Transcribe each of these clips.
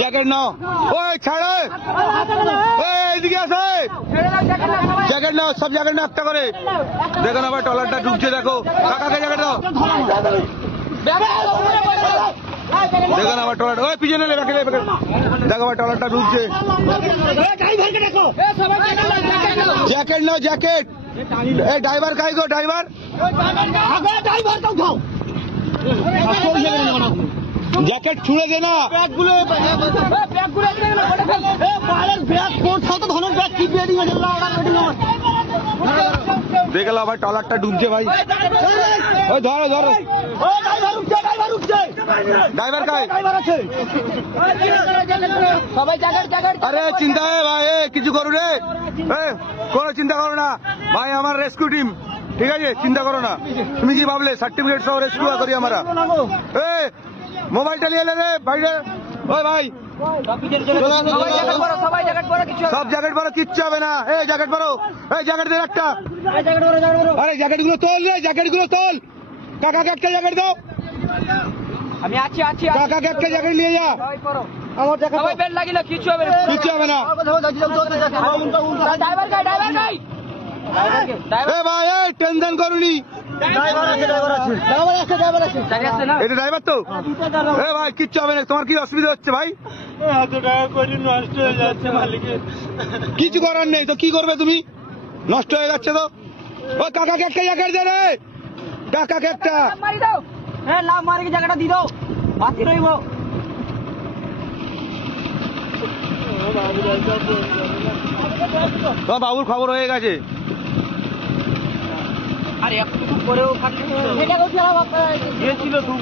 Jacket নাও। ওই ছাড়ে, এইদিকে আসে, জ্যাকেট নাও, সব জ্যাকেট নাও একটা করে। দেখো না ভাই ট্রলারটা ঢুকছে, দেখো কাকাকে জ্যাকেট দাও। দেখো না ভাই ট্রলার, ওই পিছনে দেখো ভাই ট্রলারটা ঢুকছে। জ্যাকেট নাও, জ্যাকেট। এই ড্রাইভার কাই গো, ড্রাইভার জ্যাকেট ছুঁড়ে দে না। দেখলাম ভাই ট্রলারটা ডুবছে ভাই। ওই ধরো ধরো, ড্রাইভার কাই? আরে চিন্তা হে ভাই, কিছু করু রে, কোনো চিন্তা করো না ভাই, আমার রেস্কিউ টিম, ঠিক আছে? চিন্তা করো না। তুমি কি ভাবলে সার্টিফিকেট সহ রেস্কিউ করি আমরা? মোবাইলটা নিয়ে রে বাইরে। ওই ভাই সব জ্যাকেট পরো, কিচ্ছু হবে না। এই জ্যাকেট পরো, এই জ্যাকেট দে একটা। আরে জ্যাকেট গুলো তোল রে, জ্যাকেট গুলো তোল। কাকাকে একটা জ্যাকেট দাও। আমি আছি আছি, কাকাকে একটা জ্যাকেট নিয়ে যা। আমার জ্যাকেট বেল্ট লাগিল, কিচ্ছু হবে না, কিচ্ছু হবে না। ড্রাইভার গাই, ড্রাইভার গাই, ভাই টেনশন করুনি, এটা ড্রাইভার তো। ভাই কিচ্ছু হবে না, তোমার কি অসুবিধা হচ্ছে ভাই? কিছু করার নেই তো, কি করবে তুমি? নষ্ট হয়ে যাচ্ছে তো। ও কাকাকে একটা জ্যাকেট দে রে, কাকাকে একটা। মারি দাও, হ্যাঁ লাভ মারি, জায়গাটা দিয়ে দাও, বাতি রইব। তোমার বাবুর খবর হয়ে গেছে।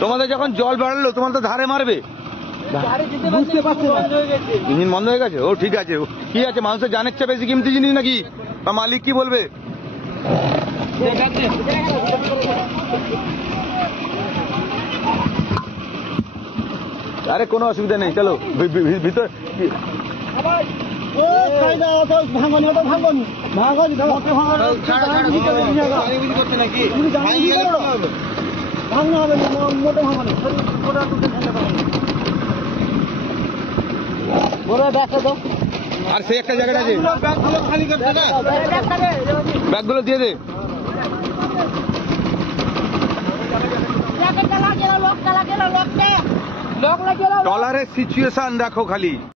তোমাদের যখন জল বাড়লো, তোমার তো ধারে মারবে। ইঞ্জিন বন্ধ হয়ে গেছে? ও ঠিক আছে, কি আছে, মানুষের জানের চেয়ে বেশি কিমতি জিনিস নাকি? বা মালিক কি বলবে? আরে কোনো অসুবিধা নেই, চলো ভিতর। আর সে একটা জায়গাটা আছে, ব্যাগগুলো দিয়ে দে। ট্রলারের সিচুয়েশন দেখো খালি।